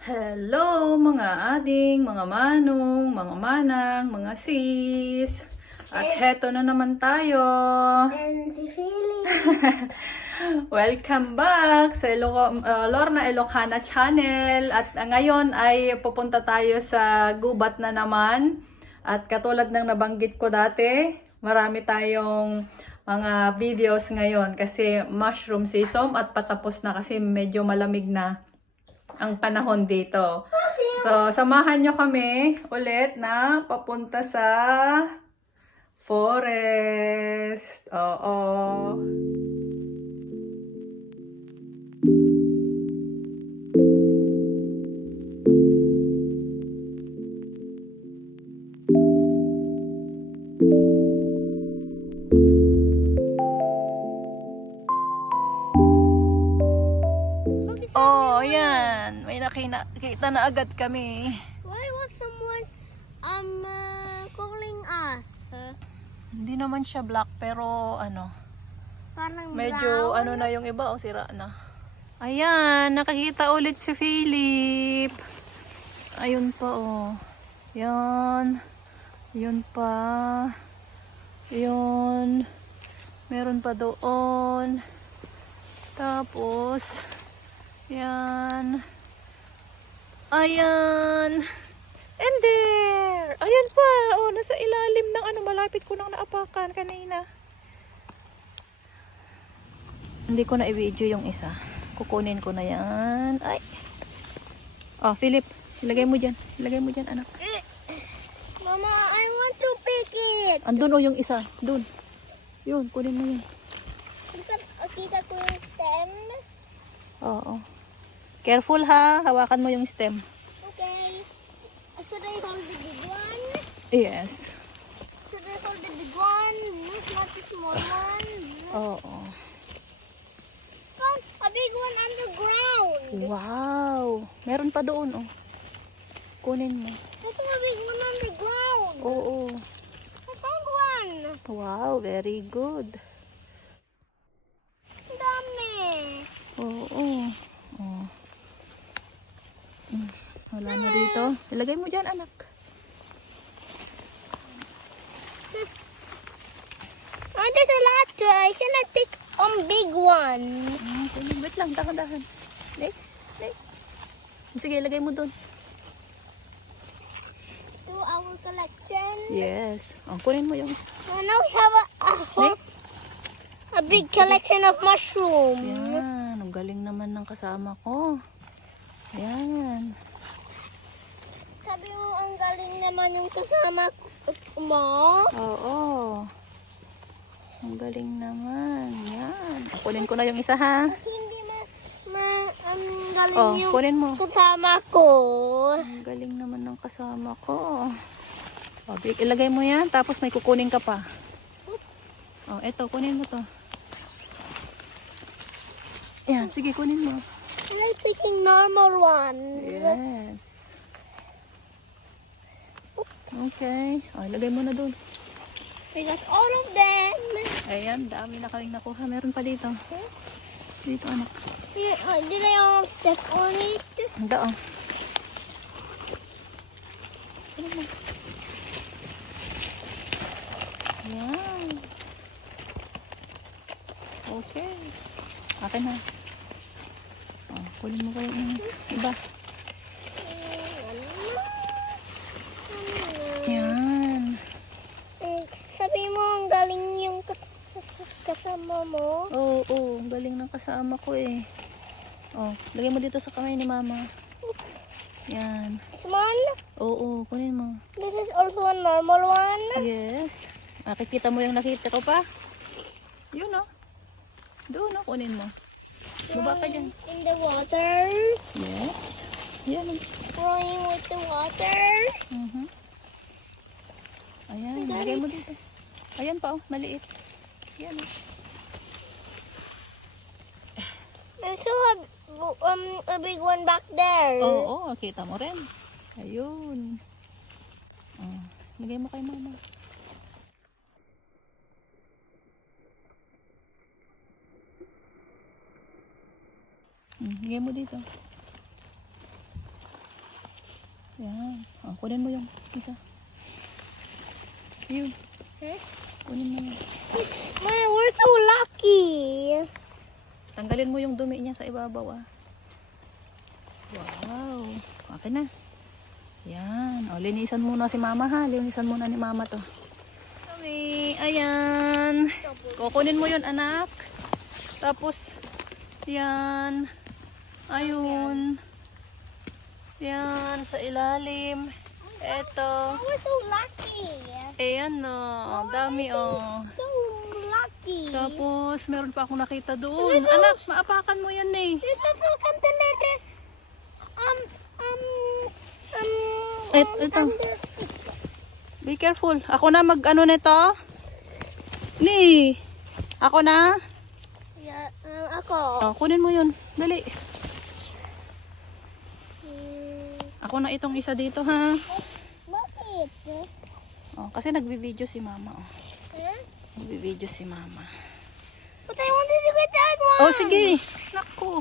Hello mga ading, mga manong, mga manang, mga sis. At heto na naman tayo. And si Philly. Welcome back sa Iloco, uh, Lorna Ilocana Channel. At uh, ngayon ay pupunta tayo sa gubat na naman. At katulad ng nabanggit ko dati, marami tayong mga videos ngayon kasi mushroom season at patapos na kasi medyo malamig na ang panahon dito. So, samahan nyo kami ulit na papunta sa forest. Oo. Oh, yan. May nakita na agad kami. Why was someone um uh, calling us? Hindi naman siya black pero ano, parang medyo brown. ano na yung iba o sira na. Ayan, nakakita ulit si Philip. Ayun pa oh. Yan. Yun pa. Yun. Meron pa doon. Tapos, yan. Ayan. And there! Ayan pa! Oh, nasa ilalim ng ano, malapit ko nang naapakan kanina. Hindi ko na i-video yung isa. Kukunin ko na yan. Ay! Oh, Philip. Ilagay mo dyan. Ilagay mo dyan, anak. Mama, I want to pick it. Andun oh, yung isa. Dun. Yun, kunin mo yun. Kita, ko yung stem. Oo. Careful ha. Hawakan mo yung stem. Okay. Should I hold the big one? Yes. Should I hold the big one? Not the small one. Oo. Found a big one underground. Wow. Meron pa doon, oh. Kunin mo. There's a big one underground. Oo. I found one. Wow, very good. Dami. Oo. Oh. Mm, Wala na dito. Ilagay mo dyan, anak. Oh, there's a lot. I cannot pick on big one. Ah, kunin. Wait lang, dahan-dahan. Nek, nek. Sige, ilagay mo doon. To our collection. Yes. Oh, kunin mo yung... And now we have a, a, whole- a big collection of mushroom. Yan. Ang galing naman ng kasama ko. Yan. Galing naman yung kasama mo. Oo. Ang galing naman. Yan. Kunin ko na yung isa ha. Hindi ma, ma ang galing Oh, yung kunin mo. kasama ko. Ang galing naman ng kasama ko. O, Vic, ilagay mo yan. Tapos may kukunin ka pa. O, eto. Kunin mo to. Yan. Sige, kunin mo. I like picking normal one. Yes. Okay. O, ilagay mo na doon. We got all of them. Ayan, dami na kaming nakuha. Meron pa dito. Dito, anak. Yeah, uh, did I all step on it? Handa, oh. Ano mo? Yan. Okay. Akin na. Oh, kunin mo kayo yung iba. Yan. Eh, Sabi mo ang galing yung kas- kas- kasama mo. Oo, oh, oh, galing ng kasama ko eh. Oh, lagay mo dito sa kamay ni mama. Yan. This one, Oo, kunin mo. this is also a normal one. Yes. Makikita mo yung nakita ko pa. Yun oh. Doon oh, kunin mo. Baba ka dyan. In the water. Yes. Yan. oh. Playing with the water. Mhm. Ayan, lagay mo dito. Ayan pa oh, maliit. Yan oh. I saw a, um, a big one back there. Oo, oh, kita mo rin. Ayun. Oh, lagay mo kay mama. Hmm, lagay mo dito. Yan. Oh, kunin mo yung isa. Yun. Huh? Man, we're so lucky. Tanggalin mo yung dumi niya sa ibabaw ah. Wow. Okay na. Yan. O, linisan muna si mama ha. Linisan muna ni mama to. Kami. Ayan. Kukunin mo yun anak. Tapos, yan. Ayun. Yan. Sa ilalim. Eto. We're so lucky. Ayan no. Dami oh. So lucky. Tapos, meron pa akong nakita doon. Anak, maapakan mo yan eh. There's also cantilever. Um, um, um, Et- um, ito. Be careful. Ako na mag ano nito. Ni. Ako na. Yeah, uh, ako. Oh, kunin mo yun. Dali. Hmm, Ako na itong isa dito ha. bakit? Oh, kasi nagbi-video si mama. Oh. Huh? Nagbi-video si mama. But I wanted to get that one. Oh, sige. Naku.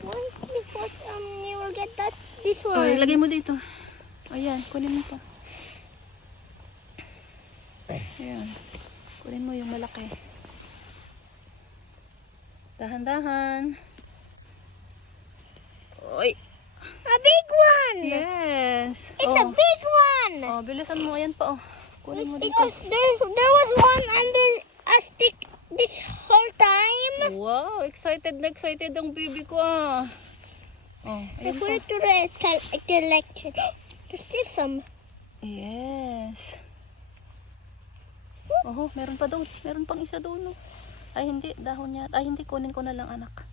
Why? Because um, you will get that this Oh, one. ilagay mo dito. Ayan, kunin mo pa. Ayan. Kunin mo yung malaki. Dahan-dahan. Oy. A big one. Yes. It's oh. a big one. Oh, bilisan mo. Ayan pa, oh. Kunin mo dito. Because there, there was one under a stick this whole time. Wow, excited na excited ang baby ko, ah. Oh, ayan it to the collection. There's still some. Yes. Oh, meron pa doon. Meron pang isa doon, oh. Ay, hindi. Dahon niya. Ay, hindi. Kunin ko na lang, anak.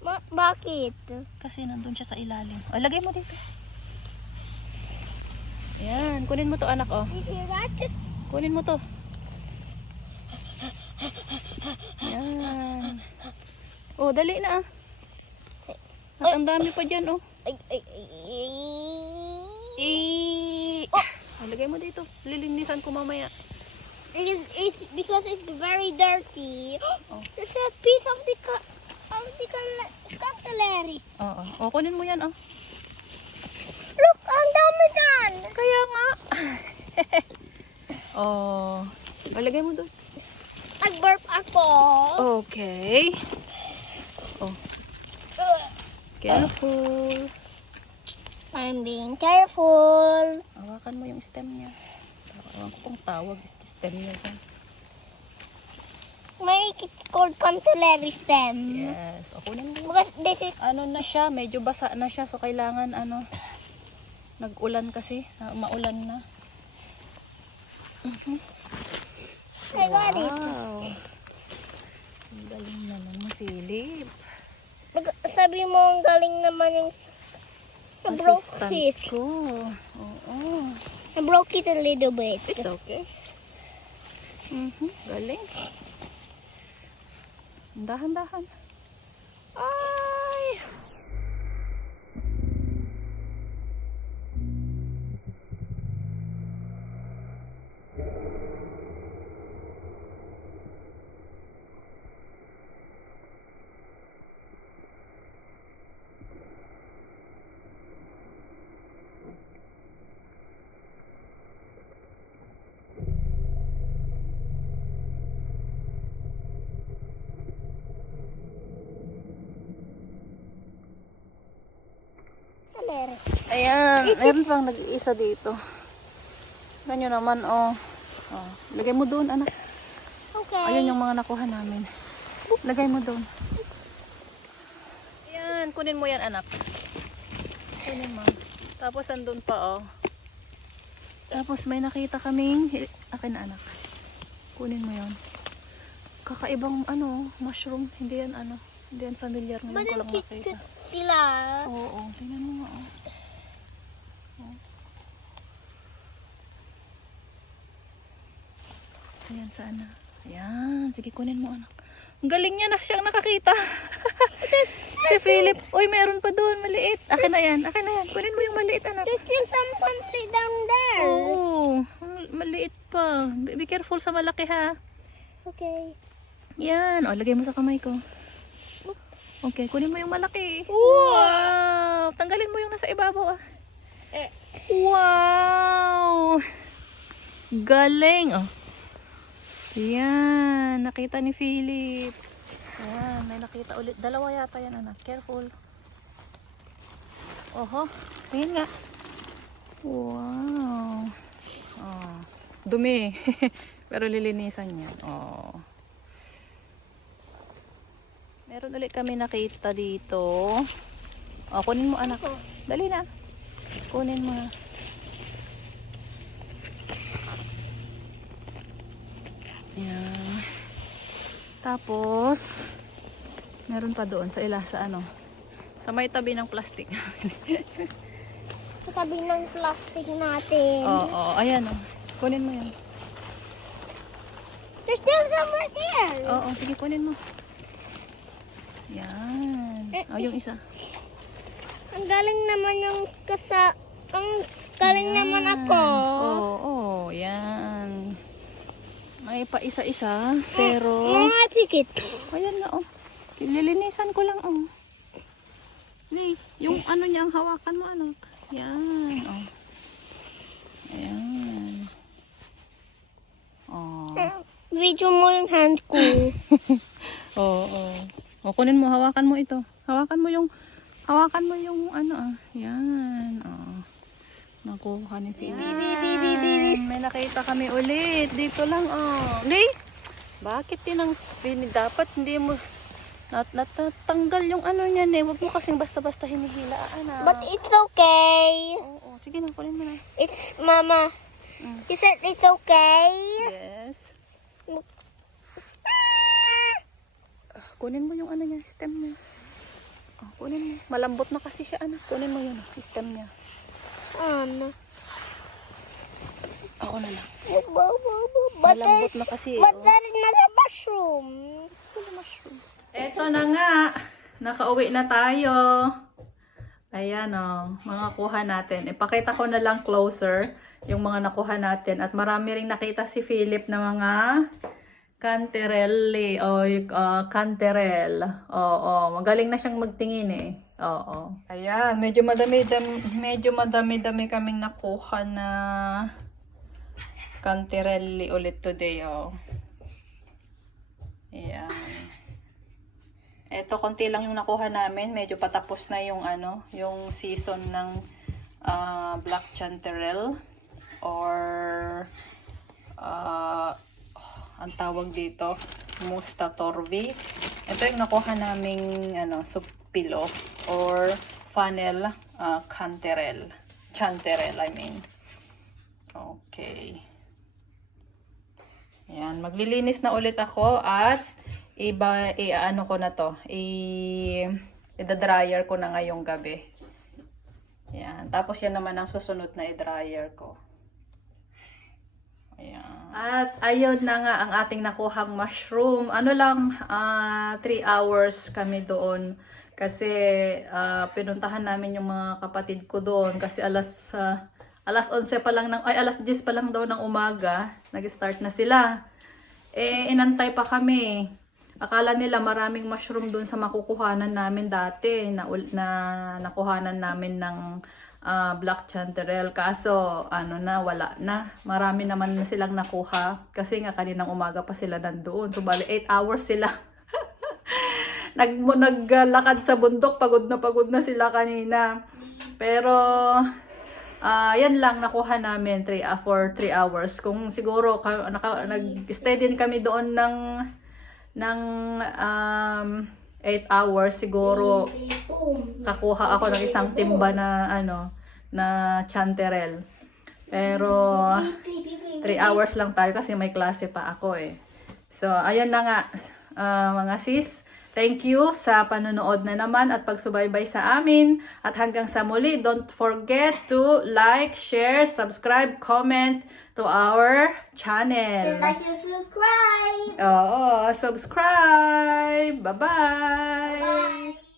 Ma- bakit? Kasi nandun siya sa ilalim. Ay, lagay mo dito. Ayan. Kunin mo to, anak, oh. Kunin mo to. Ayan. Oh, dali na, ah. At ang dami pa dyan, oh. Ay, ay, ay, ay. Eh. Oh. lagay mo dito. Lilinisan ko mamaya. It's, it's because it's very dirty. Oh. There's a piece of the of the cal- cutlery. Oo. Oh, kunin mo yan, oh. Look, ang dami dyan. Kaya nga. oh. Palagay mo doon. Nag-burp ako. Okay. Oh, careful. I'm being careful. Hawakan mo yung stem niya. Ewan ko kung tawag stem niya. dyan. Called cutlery stem. Yes. O, kunin mo. Because this is Ano na siya, medyo basa na siya. So, kailangan ano, nag-ulan kasi. ah, maulan na. Mhm. I got it. Wow. Ang galing naman mo, Philip. Sabi mo ang galing naman yung I broke Assistant it. ko. Oo. I broke it a little bit. It's okay. Mhm. Galing. 한다 한다 한다 아! Cutlery. Ayan, meron pang nag-iisa dito. Ganyan naman, oh. oh. Lagay mo doon, anak. Okay. Ayun yung mga nakuha namin. Lagay mo doon. Ayan, kunin mo yan, anak. Kunin mo. Tapos, andun pa, oh. Tapos, may nakita kaming... Akin na, anak. Kunin mo yon. Kakaibang, ano, mushroom. Hindi yan, ano. Hindi yan familiar. Ngayon ko lang nakita. Sila. Oo, oo. Tingnan mo nga, oh. Oh. Ayan, sana. Ayan. Sige, kunin mo, anak. Ang galing niya na siyang nakakita. si Philip. Uy, meron pa doon. Maliit. Akin na yan. Akin na yan. Kunin mo yung maliit, anak. There's some country down there. Oo. Maliit pa. Be be careful sa malaki, ha. Okay. Yan. O, lagay mo sa kamay ko. Okay, kunin mo yung malaki. Wow! Wow! Tanggalin mo yung nasa ibabaw. ah. Eh. Wow! Galing! Oh. Yan, nakita ni Philip. Ayan, may nakita ulit. Dalawa yata yan, anak. Careful. Oho, tingin nga. Wow. Oh, dumi. Pero lilinisan niya. Oh. Meron ulit kami nakita dito. Oh, kunin mo anak. Dali na. Kunin mo. Yan. Tapos, meron pa doon sa ila, sa ano, sa may tabi ng plastic. Sa tabi ng plastic natin. Oo, oh, ayan oh. Kunin mo yan. There's still some right there. Oo, sige, kunin mo. Yan. Eh, Oh, yung isa. Ang galing naman yung kasa... Ang galing naman ako. Oo, oh, yan. May pa isa-isa, pero... Mga pikit. Ayan na, oh. Lilinisan ko lang, oh. Ni, yung ano niya, ang hawakan mo, anak. Yan, oh. Ayan. Oh. Video mo yung hand ko. Oo, oo. O, kunin mo, hawakan mo ito. Hawakan mo yung, hawakan mo yung, ano ah. Yan, oh. Nakuha ni Pili. May nakita kami ulit. Dito lang, oh. Lay! Bakit tinang, pini, dapat hindi mo, nat, natatanggal yung ano niyan eh. Huwag mo kasing basta-basta hinihila, anak. But it's okay. Oo, sige na, kunin mo na. It's mama. Mm. You said it's okay. Yes. Ah, kunin mo yung ano niya, stem niya. Oh, kunin mo. Malambot na kasi siya, anak. Kunin mo yun, stem niya. Um, Ako na lang. Malambot na kasi. but oh. there's another mushroom. Still a mushroom. Eto na nga. Nakauwi na tayo. Ayan o, oh, mga kuha natin. Ipakita ko na lang closer yung mga nakuha natin. At marami ring nakita si Philip na mga canterelli o uh, canterel. Oo, magaling na siyang magtingin eh. Oo. Ayan, medyo madami dami, medyo madami-dami kaming nakuha na canterelli ulit today oh. Ayan. Ito, konti lang yung nakuha namin. Medyo patapos na yung ano, yung season ng ah, black chanterelle or oh, ang tawag dito, musta torvi. Ito yung nakuha naming ano, supilo or funnel uh, canterelle. Chanterelle, I mean. Okay. Yan, maglilinis na ulit ako at iba i ano ko na to, i i-dryer ko na ngayong gabi. Yan, tapos yan naman ang susunod na i-dryer ko. Ayan. At ayun na nga ang ating nakuhang mushroom. Ano lang, 3 hours kami doon. Kasi ah, pinuntahan namin yung mga kapatid ko doon. Kasi alas, ah, alas 11 pa lang, ng, ay alas 10 pa lang daw ng umaga. Nag-start na sila. Eh, inantay pa kami. Akala nila maraming mushroom doon sa makukuhanan namin dati. Na, na nakuhanan namin ng ah, black chanterelle. Kaso, ano na, wala na. Marami naman na silang nakuha. Kasi nga kaninang umaga pa sila nandoon. So, bali 8 hours sila. Nag, naglalakad sa bundok. Pagod na pagod na sila kanina. Pero, ah yan lang nakuha namin 3 uh, for 3 hours. Kung siguro nag-stay din kami doon ng ng um, 8 hours siguro kakuha ako ng isang timba na ano na chanterelle. Pero 3 hours lang tayo kasi may klase pa ako eh. So, ayun na nga ah, mga sis. Thank you sa panonood na naman at pagsubaybay sa amin. At hanggang sa muli, don't forget to like, share, subscribe, comment to our channel. Like and subscribe. Oo, subscribe. Bye-bye. Bye.